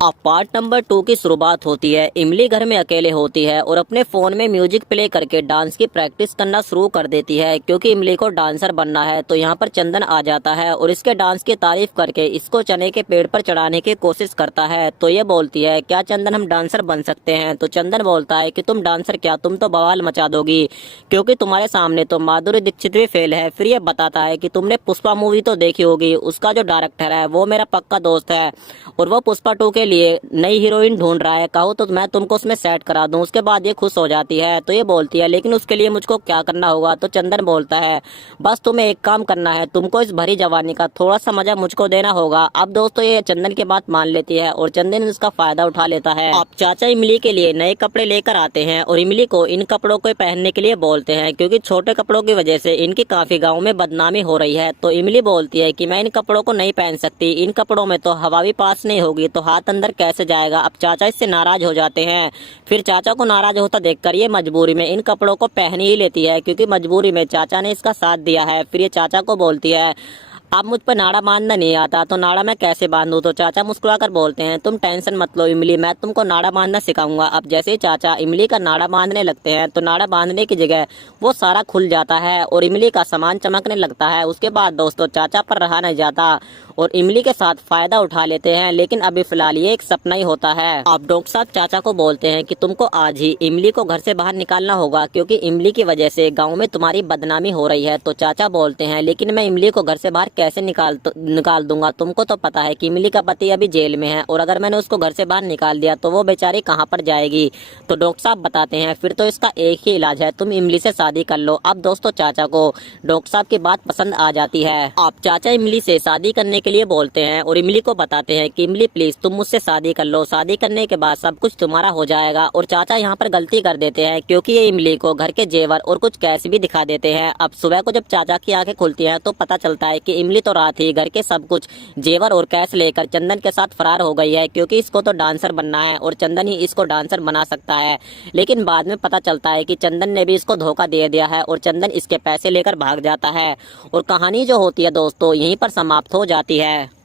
अब part number 2 की शुरुआत होती है। इमली घर में अकेले होती है और अपने फोन में म्यूजिक प्ले करके डांस की प्रैक्टिस करना शुरू कर देती है क्योंकि इमली को डांसर बनना है। तो यहाँ पर चंदन आ जाता है और इसके डांस की तारीफ करके इसको चने के पेड़ पर चढ़ाने की कोशिश करता है। तो ये बोलती है, क्या चंदन हम डांसर बन सकते हैं? तो चंदन बोलता है कि तुम डांसर क्या, तुम तो बवाल मचा दोगी क्योंकि तुम्हारे सामने तो माधुरी दीक्षित भी फेल है। फिर ये बताता है कि तुमने पुष्पा मूवी तो देखी होगी, उसका जो डायरेक्टर है वो मेरा पक्का दोस्त है और वो पुष्पा 2 के लिए नई हीरोइन ढूंढ रहा है, कहो तो मैं तुमको उसमें सेट करा दूं। उसके बाद ये खुश हो जाती है। तो ये बोलती है, लेकिन उसके लिए मुझको क्या करना होगा? तो चंदन बोलता है, बस तुम्हें एक काम करना है, तुमको इस भरी जवानी का थोड़ा सा मजा मुझको देना होगा। अब दोस्तों ये चंदन की बात मान लेती है और चंदन इसका फायदा उठा लेता है। अब चाचा इमली के लिए नए कपड़े लेकर आते हैं और इमली को इन कपड़ों को पहनने के लिए बोलते हैं क्योंकि छोटे कपड़ों की वजह से इनकी काफी गाँव में बदनामी हो रही है। तो इमली बोलती है कि मैं इन कपड़ों को नहीं पहन सकती, इन कपड़ों में तो हवा भी पास नहीं होगी, तो हाथ अंदर कैसे जाएगा? अब चाचा इससे नाराज हो जाते हैं। फिर चाचा को नाराज होता देखकर ये मजबूरी में इन कपड़ों को पहन ही लेती है क्योंकि मजबूरी में चाचा ने इसका साथ दिया है। फिर ये चाचा को बोलती है, अब मुझ पर नाड़ा बांधना नहीं आता तो नाड़ा मैं कैसे बांधूं? तो चाचा मुस्कुराकर बोलते हैं, तुम टेंशन मत लो इमली, मैं तुमको नाड़ा बांधना सिखाऊंगा। अब जैसे ही चाचा इमली का नाड़ा बांधने लगते हैं तो नाड़ा बांधने की जगह वो सारा खुल जाता है और इमली का सामान चमकने लगता है। उसके बाद दोस्तों चाचा पर रहा नहीं जाता और इमली के साथ फायदा उठा लेते हैं, लेकिन अभी फिलहाल ये एक सपना ही होता है। अब डॉक्टर साहब चाचा को बोलते हैं कि तुमको आज ही इमली को घर से बाहर निकालना होगा क्योंकि इमली की वजह से गाँव में तुम्हारी बदनामी हो रही है। तो चाचा बोलते हैं, लेकिन मैं इमली को घर से बाहर कैसे निकाल दूंगा? तुमको तो पता है कि इमली का पति अभी जेल में है और अगर मैंने उसको घर से बाहर निकाल दिया तो वो बेचारी कहाँ पर जाएगी? तो डॉक्टर साहब बताते हैं, फिर तो इसका एक ही इलाज है, तुम इमली से शादी कर लो। अब दोस्तों चाचा को डॉक्टर साहब की बात पसंद आ जाती है। अब चाचा इमली से शादी करने के लिए बोलते हैं और इमली को बताते हैं कि इमली प्लीज तुम मुझसे शादी कर लो, शादी करने के बाद सब कुछ तुम्हारा हो जाएगा। और चाचा यहाँ पर गलती कर देते हैं क्योंकि ये इमली को घर के जेवर और कुछ कैश भी दिखा देते हैं। अब सुबह को जब चाचा की आंखें खुलती हैं तो पता चलता है कि इमली तो रात ही घर के सब कुछ जेवर और कैश लेकर चंदन के साथ फरार हो गई है क्योंकि इसको तो डांसर बनना है और चंदन ही इसको डांसर बना सकता है। लेकिन बाद में पता चलता है कि चंदन ने भी इसको धोखा दे दिया है और चंदन इसके पैसे लेकर भाग जाता है और कहानी जो होती है दोस्तों यहीं पर समाप्त हो जाती है।